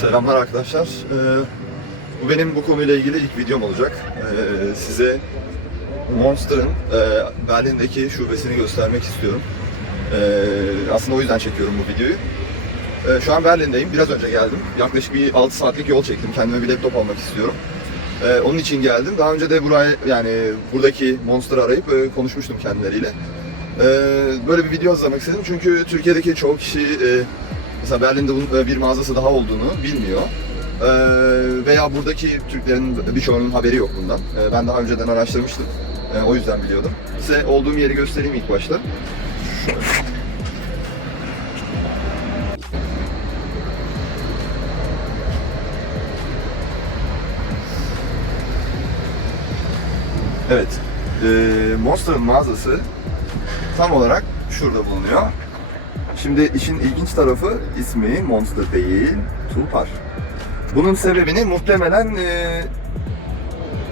Selamlar arkadaşlar. Ee, bu benim bu konuyla ilgili ilk videom olacak. Ee, size Monster'ın e, Berlin'deki şubesini göstermek istiyorum. Ee, aslında o yüzden çekiyorum bu videoyu. Ee, şu an Berlin'deyim. Biraz önce geldim. Yaklaşık bir 6 saatlik yol çektim. Kendime bir laptop almak istiyorum. Ee, onun için geldim. Daha önce de buraya yani buradaki Monster'ı arayıp e, konuşmuştum kendileriyle. Ee, böyle bir video hazırlamak istedim çünkü Türkiye'deki çoğu kişi e, mesela Berlin'de e, bir mağazası daha olduğunu bilmiyor. Ee, veya buradaki Türklerin birçoğunun haberi yok bundan. Ee, ben daha önceden araştırmıştım. O yüzden biliyordum. Size olduğum yeri göstereyim ilk başta. Evet. Monster'ın mağazası tam olarak şurada bulunuyor. Şimdi işin ilginç tarafı ismi Monster değil, Tulpar. Bunun sebebini muhtemelen e,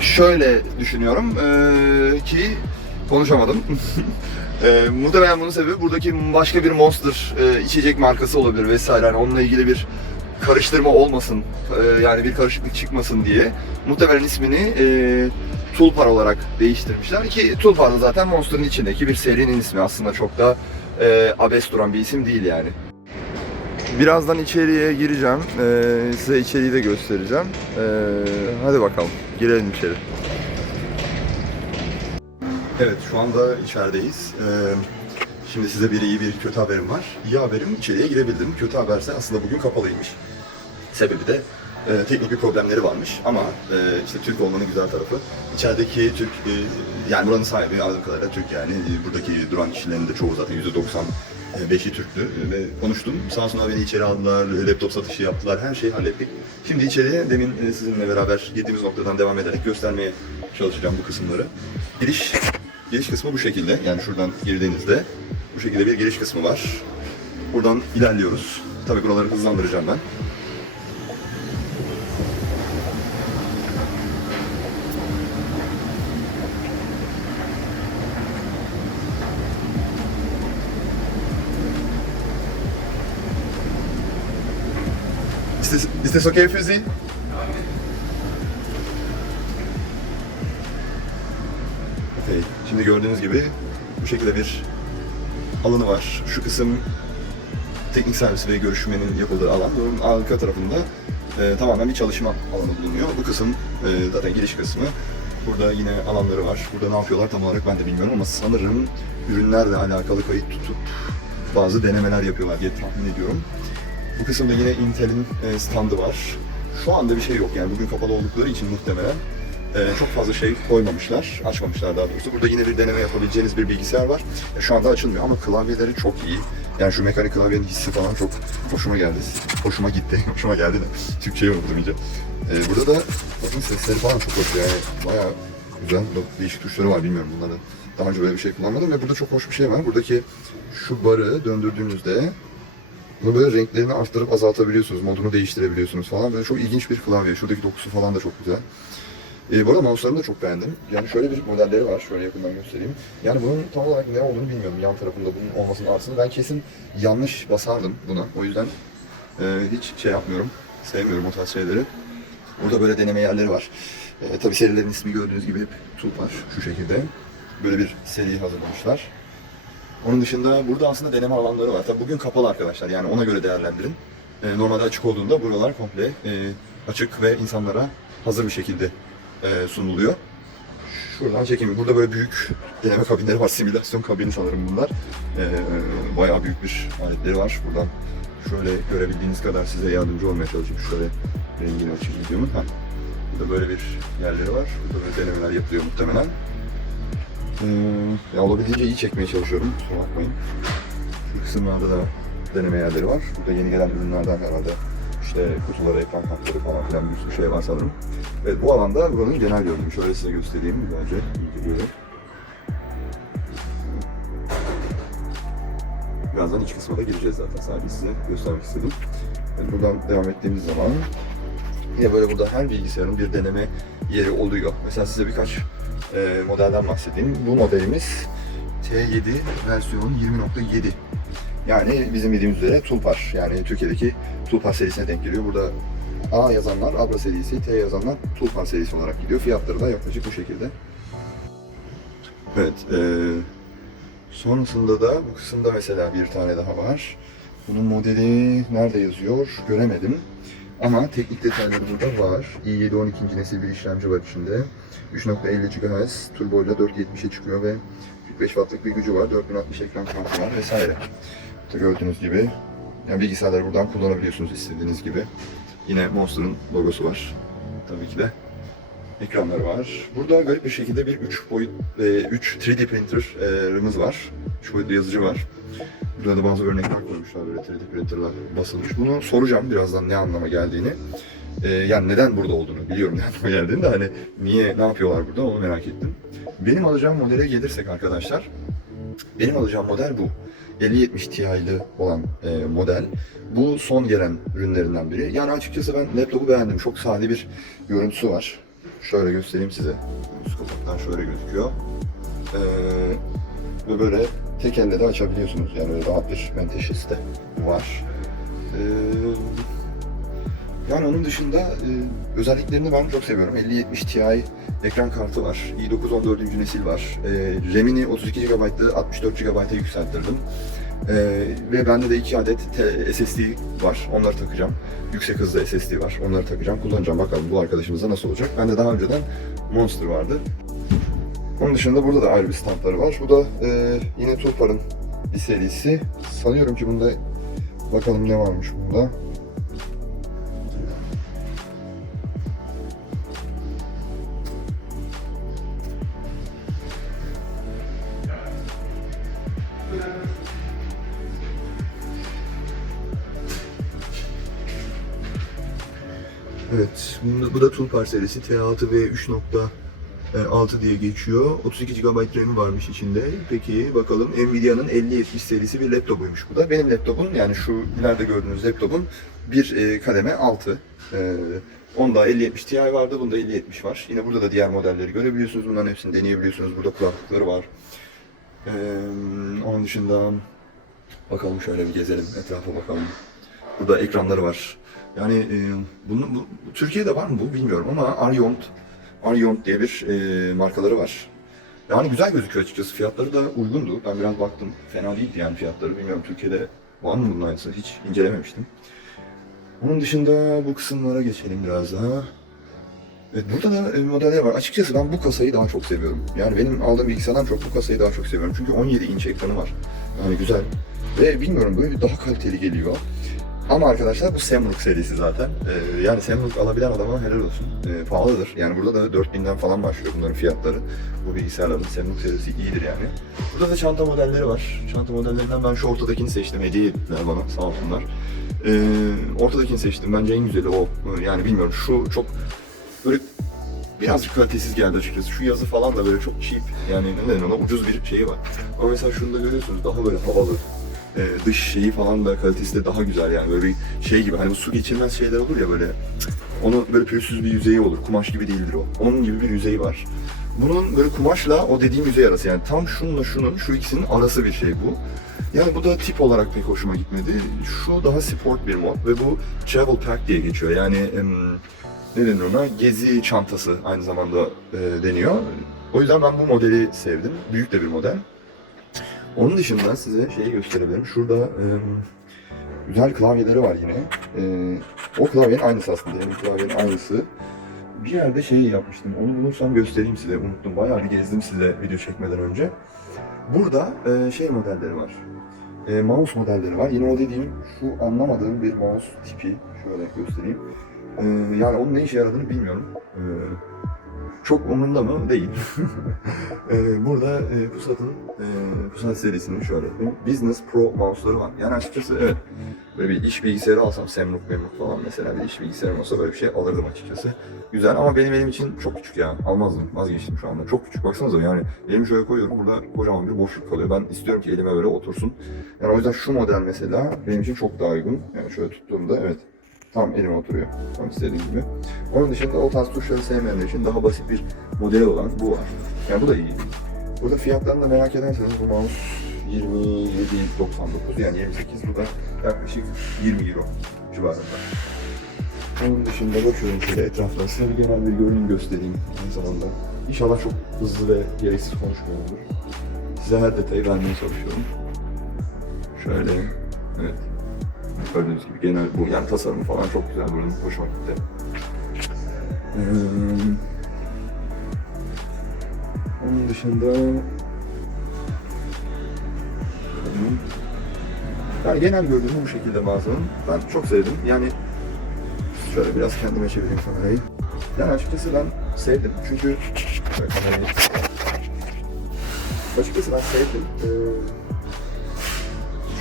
şöyle düşünüyorum e, ki konuşamadım. e, muhtemelen bunun sebebi buradaki başka bir Monster e, içecek markası olabilir vesaire. Yani onunla ilgili bir karıştırma olmasın, e, yani bir karışıklık çıkmasın diye muhtemelen ismini e, Tulpar olarak değiştirmişler ki Tulpar da zaten Monster'ın içindeki bir serinin ismi aslında çok da e, abes duran bir isim değil yani. Birazdan içeriye gireceğim. E, size içeriği de göstereceğim. E, hadi bakalım girelim içeri. Evet şu anda içerideyiz. E, şimdi size bir iyi bir kötü haberim var. İyi haberim içeriye girebildim. Kötü haberse aslında bugün kapalıymış. Sebebi de e, teknik bir problemleri varmış ama e, işte Türk olmanın güzel tarafı. İçerideki Türk, e, yani buranın sahibi anladığım kadarıyla Türk yani. E, buradaki duran kişilerin de çoğu zaten %95'i Türktü E, ve konuştum. Sağ olsunlar beni içeri aldılar, laptop satışı yaptılar, her şeyi hallettik. Şimdi içeriye demin e, sizinle beraber girdiğimiz noktadan devam ederek göstermeye çalışacağım bu kısımları. Giriş, giriş kısmı bu şekilde. Yani şuradan girdiğinizde bu şekilde bir giriş kısmı var. Buradan ilerliyoruz. Tabii buraları hızlandıracağım ben. This, is this okay Sie? Okay. Şimdi gördüğünüz gibi bu şekilde bir alanı var. Şu kısım teknik servis ve görüşmenin yapıldığı alan. Bunun arka tarafında e, tamamen bir çalışma alanı bulunuyor. Bu kısım e, zaten giriş kısmı. Burada yine alanları var. Burada ne yapıyorlar tam olarak ben de bilmiyorum ama sanırım ürünlerle alakalı kayıt tutup bazı denemeler yapıyorlar diye tahmin ediyorum. Bu kısımda yine Intel'in e, standı var. Şu anda bir şey yok yani bugün kapalı oldukları için muhtemelen e, çok fazla şey koymamışlar, açmamışlar daha doğrusu. Burada yine bir deneme yapabileceğiniz bir bilgisayar var. E, Şu anda açılmıyor ama klavyeleri çok iyi. Yani şu mekanik klavyenin hissi falan çok hoşuma geldi. Hoşuma gitti, hoşuma geldi de. Türkçeyi unuttum iyice. Burada da bakın sesleri falan çok hoş yani. Bayağı güzel, değişik tuşları var bilmiyorum bunları. Daha önce böyle bir şey kullanmadım ve burada çok hoş bir şey var. Buradaki şu barı döndürdüğünüzde bunu böyle renklerini arttırıp azaltabiliyorsunuz, modunu değiştirebiliyorsunuz falan. Böyle çok ilginç bir klavye. Şuradaki dokusu falan da çok güzel. Ee, bu arada mouse'larını da çok beğendim. Yani şöyle bir modelleri var, şöyle yakından göstereyim. Yani bunun tam olarak ne olduğunu bilmiyorum yan tarafında bunun olmasının aslında. Ben kesin yanlış basardım buna. O yüzden e, hiç şey yapmıyorum, sevmiyorum o tarz şeyleri. Burada böyle deneme yerleri var. E, tabii serilerin ismi gördüğünüz gibi hep Tulpar şu şekilde. Böyle bir seri hazırlamışlar. Onun dışında burada aslında deneme alanları var. Tabii bugün kapalı arkadaşlar yani ona göre değerlendirin. Ee, normalde açık olduğunda buralar komple e, açık ve insanlara hazır bir şekilde e, sunuluyor. Şuradan çekeyim. Burada böyle büyük deneme kabinleri var. Simülasyon kabini sanırım bunlar. Ee, bayağı büyük bir aletleri var. Buradan şöyle görebildiğiniz kadar size yardımcı olmaya çalışayım. Şöyle rengini açayım videomun. Ha. Burada böyle bir yerleri var. Burada böyle denemeler yapılıyor muhtemelen. Ee, ya olabildiğince iyi çekmeye çalışıyorum. Kusura bakmayın. Şu kısımlarda da deneme yerleri var. Burada yeni gelen ürünlerden herhalde işte kutuları, ekran kartları falan filan bir sürü şey var sanırım. Evet bu alanda buranın genel görünümü. Şöyle size göstereyim. İyice böyle. Birazdan iç kısma da gireceğiz zaten. Sadece size göstermek istedim. Evet, buradan devam ettiğimiz zaman yine böyle burada her bilgisayarın bir deneme yeri oluyor. Mesela size birkaç e, modelden bahsedeyim. Bu modelimiz T7 versiyon 20.7. Yani bizim bildiğimiz üzere Tulpar. Yani Türkiye'deki Tulpar serisine denk geliyor. Burada A yazanlar Abra serisi, T yazanlar Tulpar serisi olarak gidiyor. Fiyatları da yaklaşık bu şekilde. Evet, eee, sonrasında da bu kısımda mesela bir tane daha var. Bunun modeli nerede yazıyor göremedim. Ama teknik detayları burada var. i7 12. nesil bir işlemci var içinde. 3.50 GHz turbo ile 470'e çıkıyor ve 45 wattlık bir gücü var. 4060 ekran kartı var vesaire. İşte gördüğünüz gibi yani bilgisayarları buradan kullanabiliyorsunuz istediğiniz gibi. Yine Monster'ın logosu var. Tabii ki de ekranları var. Burada garip bir şekilde bir 3 boyut, 3 3D printer'ımız var. 3 boyutlu yazıcı var. Burada da bazı örnekler koymuşlar 3D printer'lar basılmış. Bunu soracağım birazdan ne anlama geldiğini. Ee, yani neden burada olduğunu biliyorum ne anlama geldiğini de hani niye, ne yapıyorlar burada onu merak ettim. Benim alacağım modele gelirsek arkadaşlar, benim alacağım model bu. 5070 Ti'li olan e, model. Bu son gelen ürünlerinden biri. Yani açıkçası ben laptopu beğendim. Çok sade bir görüntüsü var. Şöyle göstereyim size. Üst kapaktan şöyle gözüküyor. Ee, ve böyle tek elle de açabiliyorsunuz. Yani rahat bir menteşesi de var. Ee, yani onun dışında e, özelliklerini ben çok seviyorum. 5070 Ti ekran kartı var. i9 14. nesil var. E, RAM'ini 32 GB'lı 64 GB'a yükselttirdim. E, ve bende de 2 adet SSD var. Onları takacağım. Yüksek hızlı SSD var. Onları takacağım. Kullanacağım. Bakalım bu arkadaşımıza nasıl olacak. Bende daha önceden Monster vardı. Onun dışında burada da ayrı bir standları var. Bu da e, yine Tulpar'ın bir serisi. Sanıyorum ki bunda bakalım ne varmış bunda. Evet, bu da Tulpar serisi T6 V3.0 e, 6 diye geçiyor. 32 GB RAM'i varmış içinde. Peki bakalım Nvidia'nın 5070 serisi bir laptopuymuş bu da. Benim laptopum yani şu nerede gördüğünüz laptopun bir e, kademe 6. E, onda 5070 Ti vardı, bunda 5070 var. Yine burada da diğer modelleri görebiliyorsunuz. Bunların hepsini deneyebiliyorsunuz. Burada kulaklıkları var. E, onun dışında bakalım şöyle bir gezelim, etrafa bakalım. Burada ekranları var. Yani e, bunu, bu, Türkiye'de var mı bu bilmiyorum ama Aryont Aryont diye bir e, markaları var. Yani güzel gözüküyor açıkçası. Fiyatları da uygundu. Ben biraz baktım. Fena değildi yani fiyatları. Bilmiyorum Türkiye'de var mı bunun aynısı? Hiç incelememiştim. Onun dışında bu kısımlara geçelim biraz daha. Evet, burada da e, modeller var. Açıkçası ben bu kasayı daha çok seviyorum. Yani benim aldığım bilgisayardan çok bu kasayı daha çok seviyorum. Çünkü 17 inç ekranı var. Yani güzel. Ve bilmiyorum böyle bir daha kaliteli geliyor. Ama arkadaşlar bu Semruk serisi zaten. Ee, yani Semruk alabilen adama helal olsun. Ee, pahalıdır. Yani burada da 4000'den falan başlıyor bunların fiyatları. Bu bilgisayarların Semruk serisi iyidir yani. Burada da çanta modelleri var. Çanta modellerinden ben şu ortadakini seçtim. Hediye ettiler bana sağ olsunlar. Ee, ortadakini seçtim. Bence en güzeli o. Yani bilmiyorum şu çok böyle birazcık kalitesiz geldi açıkçası. Şu yazı falan da böyle çok cheap. Yani ne denir ona ucuz bir şeyi var. Ama mesela şunu da görüyorsunuz daha böyle havalı e, dış şeyi falan da kalitesi de daha güzel yani. Böyle bir şey gibi hani bu su geçirmez şeyler olur ya böyle onun böyle pürüzsüz bir yüzeyi olur kumaş gibi değildir o. Onun gibi bir yüzeyi var. Bunun böyle kumaşla o dediğim yüzey arası yani tam şununla şunun şu ikisinin arası bir şey bu. Yani bu da tip olarak pek hoşuma gitmedi. Şu daha sport bir mod ve bu travel pack diye geçiyor. Yani ne denir ona? Gezi çantası aynı zamanda e, deniyor. O yüzden ben bu modeli sevdim. Büyük de bir model onun dışında size şeyi gösterebilirim. Şurada e, güzel klavyeleri var yine. E, o klavyenin aynısı aslında. Yani klavyenin aynısı. Bir yerde şeyi yapmıştım. Onu bulursam göstereyim size. Unuttum. Bayağı bir gezdim size video çekmeden önce. Burada e, şey modelleri var. E, mouse modelleri var. Yine o dediğim şu anlamadığım bir mouse tipi. Şöyle göstereyim. E, yani onun ne işe yaradığını bilmiyorum. E, çok umurumda mı? Değil. Ee, burada e, Pusat'ın e, Pusat serisinin şöyle Business Pro mouse'ları var. Yani açıkçası evet böyle bir iş bilgisayarı alsam Semruk Memruk falan mesela bir iş bilgisayarım olsa böyle bir şey alırdım açıkçası. Güzel ama benim elim için çok küçük ya. Almazdım. Vazgeçtim şu anda. Çok küçük. Baksanıza yani elimi şöyle koyuyorum. Burada kocaman bir boşluk kalıyor. Ben istiyorum ki elime böyle otursun. Yani o yüzden şu model mesela benim için çok daha uygun. Yani şöyle tuttuğumda evet tam elime oturuyor. Tam istediğim gibi. Onun dışında o tarz tuşları sevmeyenler için daha basit bir model olan bu var. Yani bu da iyi. Burada fiyatlarını da merak ederseniz bu mouse 27.99 yani 28 bu da yaklaşık 20 euro civarında. Onun dışında bakıyorum şöyle etrafta. Size bir genel bir görünüm göstereyim aynı zamanda. İnşallah çok hızlı ve gereksiz konuşmuyorumdur. Size her detayı vermeye çalışıyorum. Şöyle, evet. Gördüğünüz gibi genel bu yani tasarımı falan çok güzel buranın hoşuma gitti. Ee, onun dışında yani genel görünümü bu şekilde mağazanın. Ben çok sevdim. Yani şöyle biraz kendime çevireyim kamerayı. Yani açıkçası ben sevdim. Çünkü kamerayı açıkçası ben sevdim. Ee,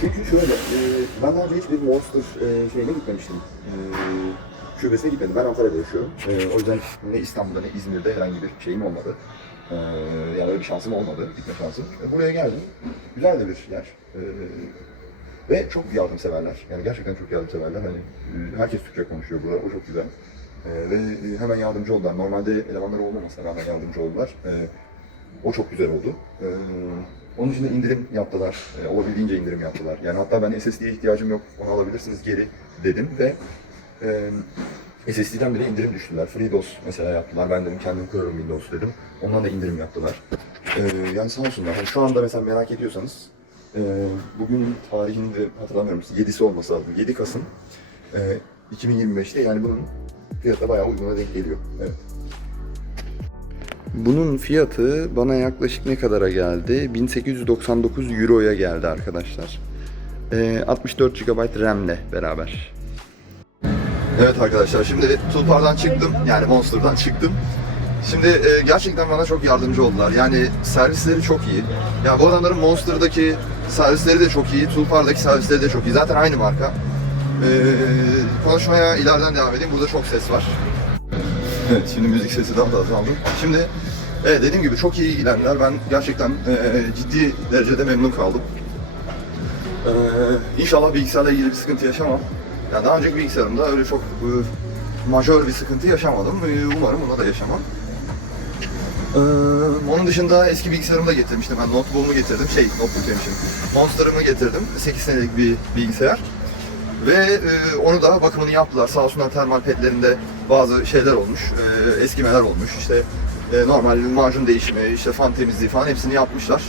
çünkü şöyle, e, ben daha önce hiç bir Monster e, şeyine gitmemiştim. E, şubesine gitmedim. Ben Antalya'da yaşıyorum. E, o yüzden ne İstanbul'da ne İzmir'de herhangi bir şeyim olmadı. E, yani öyle bir şansım olmadı, gitme şansım. E, buraya geldim. Güzel de bir yer. E, ve çok yardımseverler. Yani gerçekten çok yardımseverler. Hani e, herkes Türkçe konuşuyor burada. O çok güzel. E, ve e, hemen yardımcı oldular. Normalde elemanları olmamasına rağmen yardımcı oldular. E, o çok güzel oldu. E, onun için de indirim yaptılar. E, olabildiğince indirim yaptılar. Yani hatta ben SSD'ye ihtiyacım yok, onu alabilirsiniz geri dedim ve e, SSD'den bile indirim düştüler. FreeDOS mesela yaptılar. Ben dedim kendim kurarım Windows dedim. Ondan da indirim yaptılar. E, yani sağ olsunlar. Hani şu anda mesela merak ediyorsanız e, bugün tarihini de hatırlamıyorum. 7'si olması lazım. 7 Kasım e, 2025'te yani bunun fiyatı bayağı uyguna denk geliyor. Evet. Bunun fiyatı bana yaklaşık ne kadara geldi? 1899 Euro'ya geldi arkadaşlar. Ee, 64 GB RAM ile beraber. Evet arkadaşlar şimdi Tulpar'dan çıktım yani Monster'dan çıktım. Şimdi e, gerçekten bana çok yardımcı oldular. Yani servisleri çok iyi. Yani bu adamların Monster'daki servisleri de çok iyi, Tulpar'daki servisleri de çok iyi. Zaten aynı marka. E, konuşmaya ileriden devam edeyim. Burada çok ses var. Evet şimdi müzik sesi daha da azaldı. Şimdi evet, dediğim gibi çok iyi ilgilendiler. Ben gerçekten e, ciddi derecede memnun kaldım. Ee, inşallah bilgisayarla ilgili bir sıkıntı yaşamam. Yani daha önceki bilgisayarımda öyle çok e, majör bir sıkıntı yaşamadım. E, umarım buna da yaşamam. Ee, onun dışında eski bilgisayarımı da getirmiştim. Ben notebook'umu getirdim. Şey, notebook demişim. Monster'ımı getirdim. 8 senelik bir bilgisayar. Ve e, onu da bakımını yaptılar. Sağ olsunlar termal pedlerinde bazı şeyler olmuş. E, eskimeler olmuş. İşte e, normal macun değişimi, işte fan temizliği falan hepsini yapmışlar.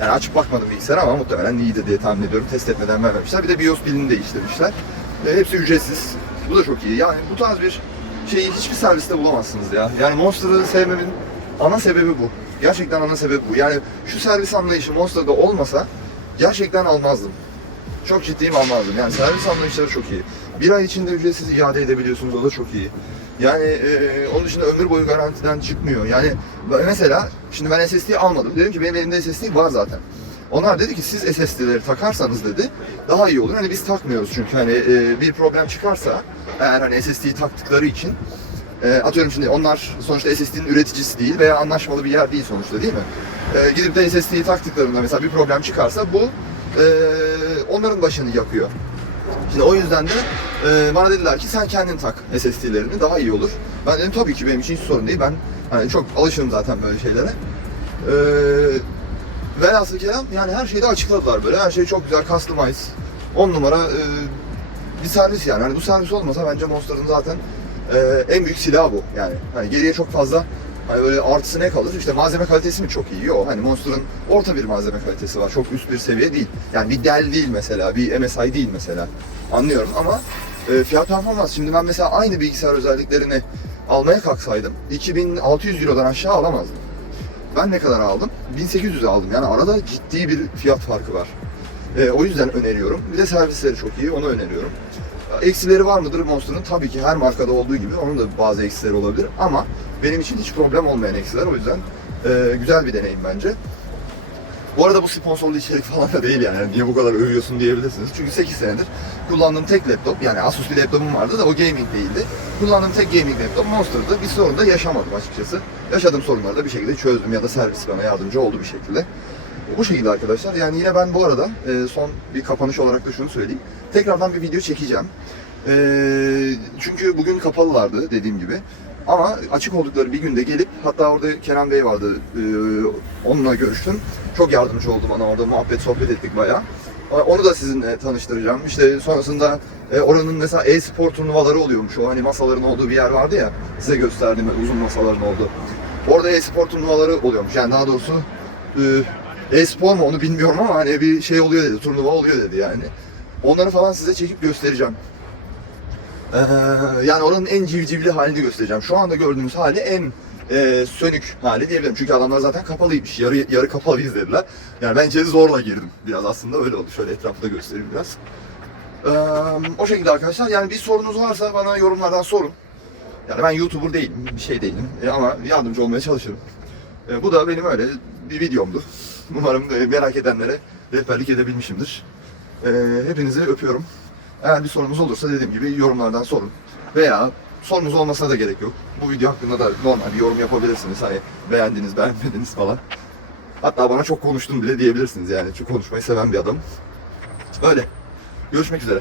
Yani açıp bakmadım bilgisayara ama muhtemelen iyidir diye tahmin ediyorum. Test etmeden vermemişler. Bir de BIOS pilini değiştirmişler. E, hepsi ücretsiz. Bu da çok iyi. Yani bu tarz bir şeyi hiçbir serviste bulamazsınız ya. Yani Monster'ı sevmemin ana sebebi bu. Gerçekten ana sebebi bu. Yani şu servis anlayışı Monster'da olmasa gerçekten almazdım. Çok ciddiyim almazdım. Yani servis anlayışları çok iyi. Bir ay içinde ücretsiz iade edebiliyorsunuz. O da çok iyi. Yani e, onun dışında ömür boyu garantiden çıkmıyor. Yani mesela şimdi ben SSD almadım. Dedim ki benim elimde SSD var zaten. Onlar dedi ki siz SSD'leri takarsanız dedi daha iyi olur. Hani biz takmıyoruz çünkü hani e, bir problem çıkarsa eğer hani SSD'yi taktıkları için e, atıyorum şimdi onlar sonuçta SSD'nin üreticisi değil veya anlaşmalı bir yer değil sonuçta değil mi? E, gidip de SSD'yi taktıklarında mesela bir problem çıkarsa bu e, onların başını yakıyor. Şimdi o yüzden de e, bana dediler ki sen kendin tak SSD'lerini daha iyi olur. Ben dedim tabii ki benim için hiç sorun değil. Ben hani çok alışığım zaten böyle şeylere. E, velhasıl kelam yani her şeyi de açıkladılar böyle. Her şey çok güzel customize. 10 numara e, bir servis yani. Hani bu servis olmasa bence Monster'ın zaten e, en büyük silahı bu yani. Hani geriye çok fazla hani böyle artısı ne kalır? İşte malzeme kalitesi mi çok iyi? Yok. Hani Monster'ın orta bir malzeme kalitesi var. Çok üst bir seviye değil. Yani bir Dell değil mesela, bir MSI değil mesela. Anlıyorum ama e, fiyat performans. Şimdi ben mesela aynı bilgisayar özelliklerini almaya kalksaydım 2600 Euro'dan aşağı alamazdım. Ben ne kadar aldım? 1800'e aldım. Yani arada ciddi bir fiyat farkı var. E, o yüzden öneriyorum. Bir de servisleri çok iyi, onu öneriyorum. Eksileri var mıdır Monster'ın? Tabii ki her markada olduğu gibi onun da bazı eksileri olabilir ama benim için hiç problem olmayan eksiler. O yüzden e, güzel bir deneyim bence. Bu arada bu sponsorlu içerik falan da değil yani. Niye bu kadar övüyorsun diyebilirsiniz. Çünkü 8 senedir kullandığım tek laptop, yani Asus bir laptopum vardı da o gaming değildi. Kullandığım tek gaming laptop Monster'dı. Bir sorun da yaşamadım açıkçası. Yaşadığım sorunları da bir şekilde çözdüm ya da servis bana yardımcı oldu bir şekilde. Bu şekilde arkadaşlar. Yani yine ben bu arada e, son bir kapanış olarak da şunu söyleyeyim. Tekrardan bir video çekeceğim. E, çünkü bugün kapalılardı dediğim gibi. Ama açık oldukları bir günde gelip hatta orada Kerem Bey vardı. e, onunla görüştüm. Çok yardımcı oldu bana orada muhabbet sohbet ettik bayağı. Onu da sizinle tanıştıracağım. İşte sonrasında e, oranın mesela e-spor turnuvaları oluyormuş. O hani masaların olduğu bir yer vardı ya. Size gösterdiğim uzun masaların olduğu. Orada e-spor turnuvaları oluyormuş. Yani daha doğrusu e, e-spor mu onu bilmiyorum ama hani bir şey oluyor dedi. Turnuva oluyor dedi yani. Onları falan size çekip göstereceğim. Ee, yani oranın en civcivli halini göstereceğim. Şu anda gördüğünüz hali en e, sönük hali diyebilirim. Çünkü adamlar zaten kapalıymış. Yarı, yarı kapalıyız dediler. Yani ben içeri zorla girdim. Biraz aslında öyle oldu. Şöyle etrafı da göstereyim biraz. Ee, o şekilde arkadaşlar. Yani bir sorunuz varsa bana yorumlardan sorun. Yani ben YouTuber değilim, bir şey değilim. E, ama yardımcı olmaya çalışırım. E, bu da benim öyle bir videomdu. Umarım e, merak edenlere rehberlik edebilmişimdir. E, hepinizi öpüyorum. Eğer bir sorunuz olursa dediğim gibi yorumlardan sorun. Veya sorunuz olmasına da gerek yok. Bu video hakkında da normal bir yorum yapabilirsiniz. Hani beğendiniz, beğenmediniz falan. Hatta bana çok konuştun bile diyebilirsiniz yani. Çünkü konuşmayı seven bir adam. Öyle. Görüşmek üzere.